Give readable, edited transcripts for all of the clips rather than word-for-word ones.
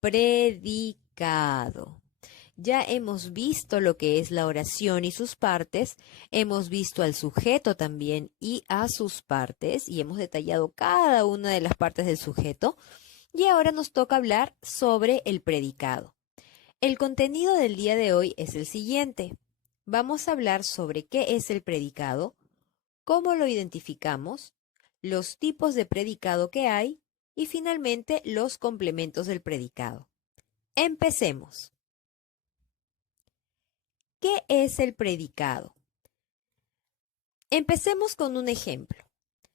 predicado. Ya hemos visto lo que es la oración y sus partes, hemos visto al sujeto también y a sus partes, y hemos detallado cada una de las partes del sujeto, y ahora nos toca hablar sobre el predicado. El contenido del día de hoy es el siguiente. Vamos a hablar sobre qué es el predicado, cómo lo identificamos, los tipos de predicado que hay y finalmente los complementos del predicado. Empecemos. ¿Qué es el predicado? Empecemos con un ejemplo.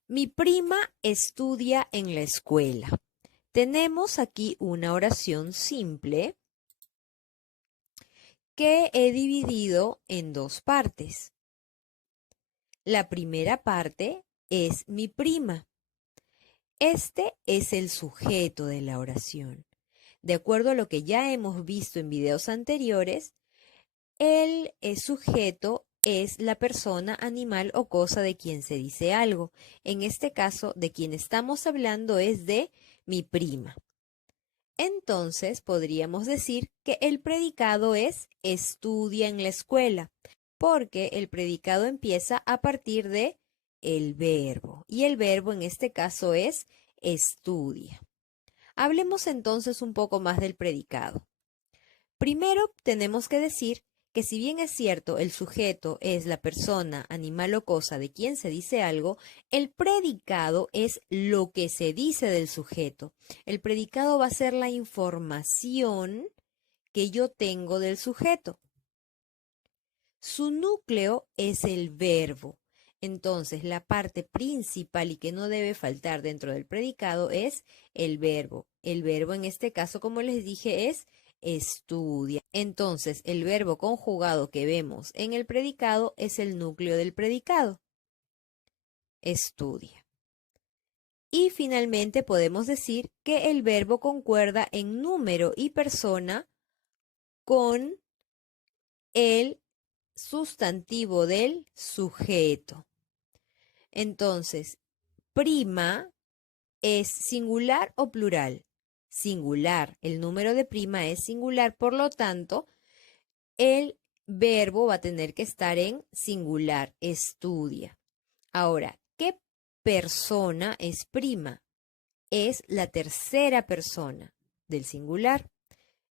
Mi prima estudia en la escuela. Tenemos aquí una oración simple que he dividido en dos partes. La primera parte es mi prima. Este es el sujeto de la oración. De acuerdo a lo que ya hemos visto en videos anteriores, el sujeto es la persona, animal o cosa de quien se dice algo. En este caso, de quien estamos hablando es de mi prima. Entonces, podríamos decir que el predicado es estudia en la escuela, porque el predicado empieza a partir de el verbo, y el verbo en este caso es estudia. Hablemos entonces un poco más del predicado. Primero, tenemos que decir que si bien es cierto el sujeto es la persona, animal o cosa de quien se dice algo, el predicado es lo que se dice del sujeto. El predicado va a ser la información que yo tengo del sujeto. Su núcleo es el verbo. Entonces, la parte principal y que no debe faltar dentro del predicado es el verbo. El verbo en este caso, como les dije, es estudia. Entonces, el verbo conjugado que vemos en el predicado es el núcleo del predicado. Estudia. Y finalmente podemos decir que el verbo concuerda en número y persona con el sustantivo del sujeto. Entonces, prima es singular o plural. Singular. El número de prima es singular, por lo tanto, el verbo va a tener que estar en singular, estudia. Ahora, ¿qué persona es prima? Es la tercera persona del singular.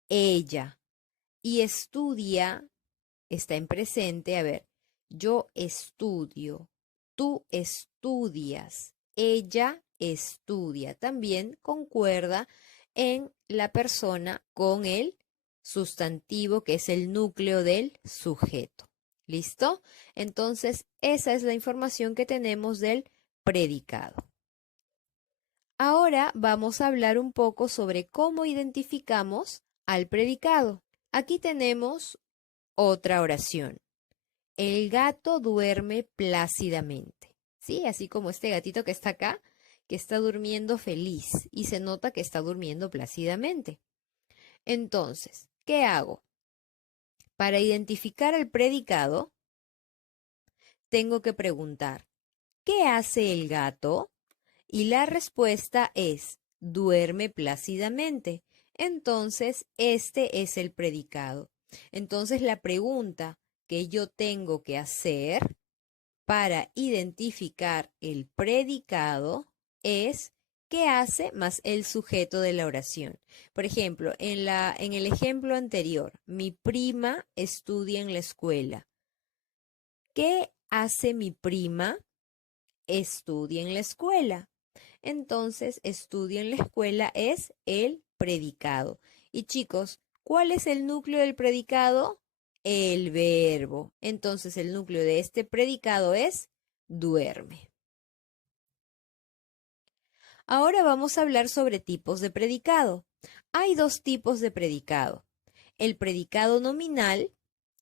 Ella. Y estudia está en presente. A ver, yo estudio, tú estudias, ella estudia. También concuerda en la persona con el sustantivo que es el núcleo del sujeto. ¿Listo? Entonces, esa es la información que tenemos del predicado. Ahora vamos a hablar un poco sobre cómo identificamos al predicado. Aquí tenemos otra oración. El gato duerme plácidamente. Sí, así como este gatito que está acá, que está durmiendo feliz y se nota que está durmiendo plácidamente. Entonces, ¿qué hago? Para identificar al predicado, tengo que preguntar, ¿qué hace el gato? Y la respuesta es, duerme plácidamente. Entonces, este es el predicado. Entonces, la pregunta que yo tengo que hacer para identificar el predicado es qué hace más el sujeto de la oración. Por ejemplo, en el ejemplo anterior, mi prima estudia en la escuela. ¿Qué hace mi prima? Estudia en la escuela. Entonces, estudia en la escuela es el predicado. Y chicos, ¿cuál es el núcleo del predicado? El verbo. Entonces, el núcleo de este predicado es duerme. Ahora vamos a hablar sobre tipos de predicado. Hay dos tipos de predicado. El predicado nominal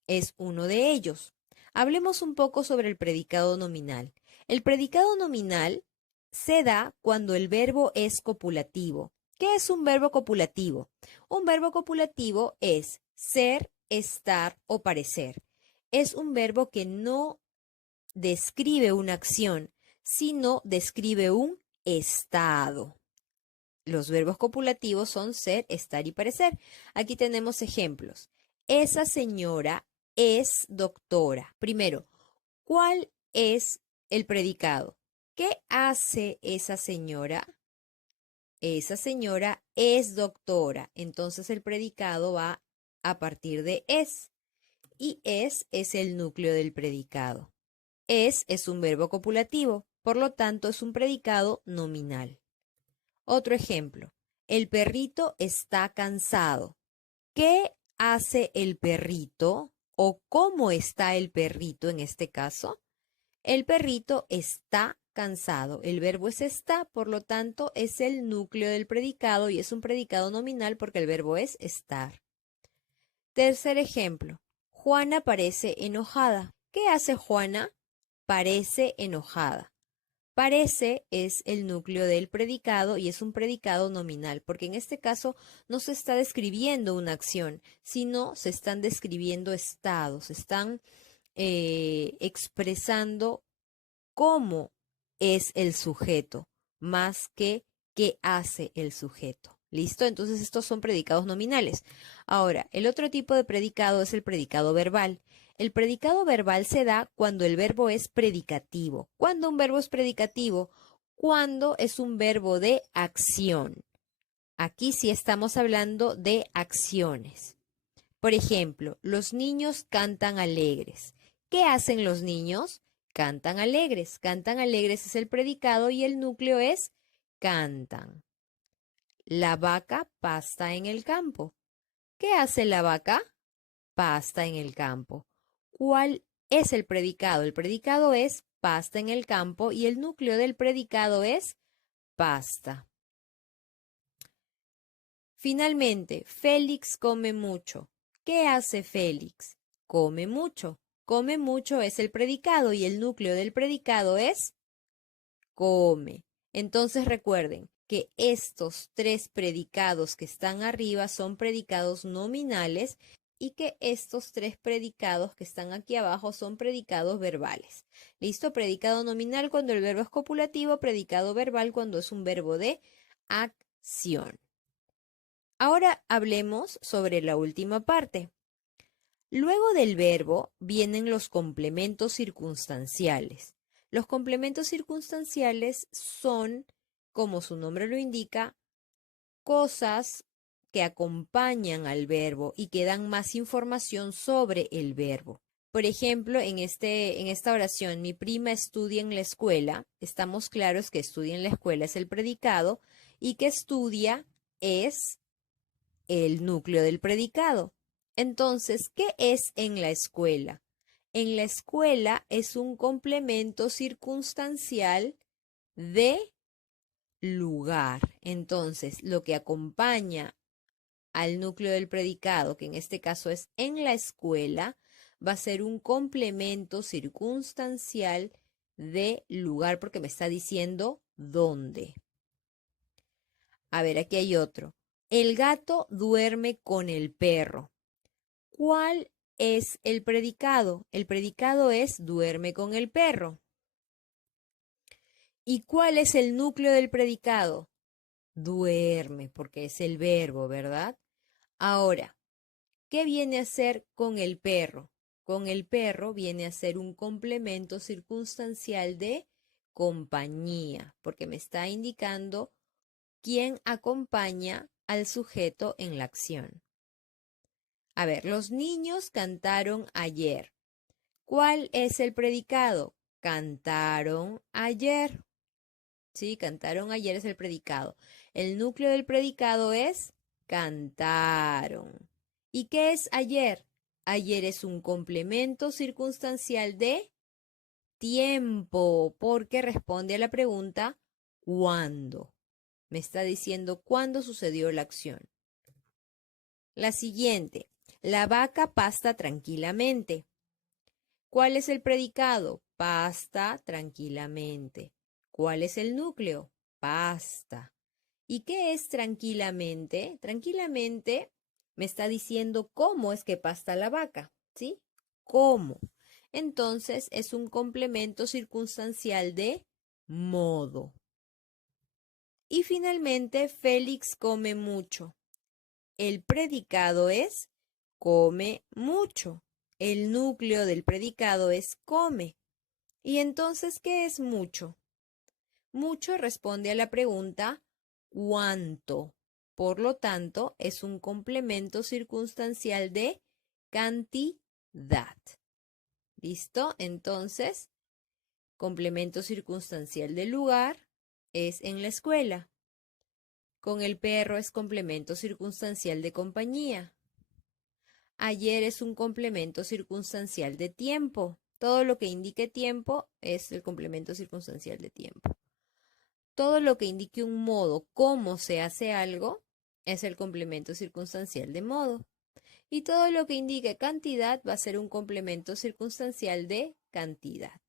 es uno de ellos. Hablemos un poco sobre el predicado nominal. El predicado nominal se da cuando el verbo es copulativo. ¿Qué es un verbo copulativo? Un verbo copulativo es ser, estar o parecer. Es un verbo que no describe una acción, sino describe un estado. Los verbos copulativos son ser, estar y parecer. Aquí tenemos ejemplos. Esa señora es doctora. Primero, ¿cuál es el predicado? ¿Qué hace esa señora? Esa señora es doctora. Entonces el predicado va a partir de es. Y es el núcleo del predicado. Es un verbo copulativo, por lo tanto es un predicado nominal. Otro ejemplo. El perrito está cansado. ¿Qué hace el perrito o cómo está el perrito en este caso? El perrito está cansado. El verbo es está, por lo tanto es el núcleo del predicado y es un predicado nominal porque el verbo es estar. Tercer ejemplo. Juana parece enojada. ¿Qué hace Juana? Parece enojada. Parece es el núcleo del predicado y es un predicado nominal, porque en este caso no se está describiendo una acción, sino se están describiendo estados, se están expresando cómo es el sujeto, más que qué hace el sujeto. ¿Listo? Entonces estos son predicados nominales. Ahora, el otro tipo de predicado es el predicado verbal. El predicado verbal se da cuando el verbo es predicativo. ¿Cuándo un verbo es predicativo? Cuando es un verbo de acción. Aquí sí estamos hablando de acciones. Por ejemplo, los niños cantan alegres. ¿Qué hacen los niños? Cantan alegres. Cantan alegres es el predicado y el núcleo es cantan. La vaca pasta en el campo. ¿Qué hace la vaca? Pasta en el campo. ¿Cuál es el predicado? El predicado es pasta en el campo y el núcleo del predicado es pasta. Finalmente, Félix come mucho. ¿Qué hace Félix? Come mucho. Come mucho es el predicado y el núcleo del predicado es come. Entonces recuerden que estos tres predicados que están arriba son predicados nominales y que estos tres predicados que están aquí abajo son predicados verbales. ¿Listo? Predicado nominal cuando el verbo es copulativo, predicado verbal cuando es un verbo de acción. Ahora hablemos sobre la última parte. Luego del verbo vienen los complementos circunstanciales. Los complementos circunstanciales son, como su nombre lo indica, cosas que acompañan al verbo y que dan más información sobre el verbo. Por ejemplo, en esta oración, mi prima estudia en la escuela, estamos claros que estudia en la escuela es el predicado y que estudia es el núcleo del predicado. Entonces, ¿qué es en la escuela? En la escuela es un complemento circunstancial de lugar. Entonces, lo que acompaña al núcleo del predicado, que en este caso es en la escuela, va a ser un complemento circunstancial de lugar porque me está diciendo dónde. A ver, aquí hay otro. El gato duerme con el perro. ¿Cuál es el predicado? El predicado es duerme con el perro. ¿Y cuál es el núcleo del predicado? Duerme, porque es el verbo, ¿verdad? Ahora, ¿qué viene a ser con el perro? Con el perro viene a ser un complemento circunstancial de compañía, porque me está indicando quién acompaña al sujeto en la acción. A ver, los niños cantaron ayer. ¿Cuál es el predicado? Cantaron ayer. Sí, cantaron ayer es el predicado. El núcleo del predicado es cantaron. ¿Y qué es ayer? Ayer es un complemento circunstancial de tiempo, porque responde a la pregunta ¿cuándo? Me está diciendo cuándo sucedió la acción. La siguiente, la vaca pasta tranquilamente. ¿Cuál es el predicado? Pasta tranquilamente. ¿Cuál es el núcleo? Pasta. ¿Y qué es tranquilamente? Tranquilamente me está diciendo cómo es que pasta la vaca, ¿sí? ¿Cómo? Entonces es un complemento circunstancial de modo. Y finalmente, Félix come mucho. El predicado es come mucho. El núcleo del predicado es come. ¿Y entonces qué es mucho? Mucho responde a la pregunta ¿cuánto? Por lo tanto, es un complemento circunstancial de cantidad. ¿Listo? Entonces, complemento circunstancial de lugar es en la escuela. Con el perro es complemento circunstancial de compañía. Ayer es un complemento circunstancial de tiempo. Todo lo que indique tiempo es el complemento circunstancial de tiempo. Todo lo que indique un modo, cómo se hace algo, es el complemento circunstancial de modo. Y todo lo que indique cantidad va a ser un complemento circunstancial de cantidad.